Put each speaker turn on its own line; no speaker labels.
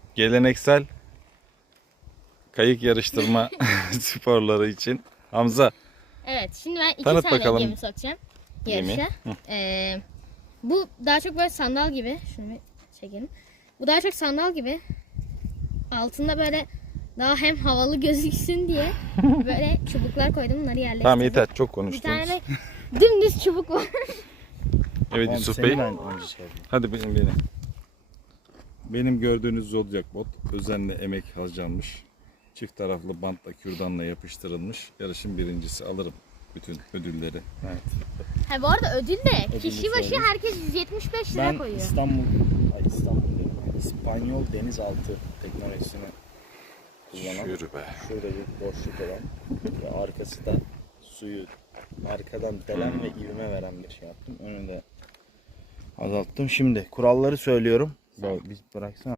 geleneksel kayık yarıştırma sporları için. Hamza,
Evet, şimdi ben iki
tanıt
tane
bakalım.
gemi sokacağım
Gemi.
yarışa. Bu daha çok böyle sandal gibi. Şunu bir çekelim. Bu daha çok sandal gibi. Altında böyle daha hem havalı gözüksün diye böyle çubuklar koydum. Bunları yerleştirdim.
Tamam yeter, çok
Bir
konuştunuz.
tane de dümdüz çubuk var.
Evet
Tamam,
Yusuf
seni
Bey.
ben önce şey yapayım.
Hadi beni. Benim gördüğünüz Zodiac bot özenle emek harcanmış. Çift taraflı bantla kürdanla yapıştırılmış. Yarışın birincisi, alırım bütün ödülleri.
Evet.
Ha, bu arada ödül de
Ödülü
kişi başı
söyleyeyim.
herkes 175 lira
Ben
koyuyor.
İstanbul diyorum. İspanyol denizaltı teknolojisini kullanan,
Yürü be.
şurada bir boşluk olan ve arkası da suyu arkadan delen ve ivme veren bir şey yaptım. Önü de azalttım. Şimdi kuralları söylüyorum. Bir bıraksana.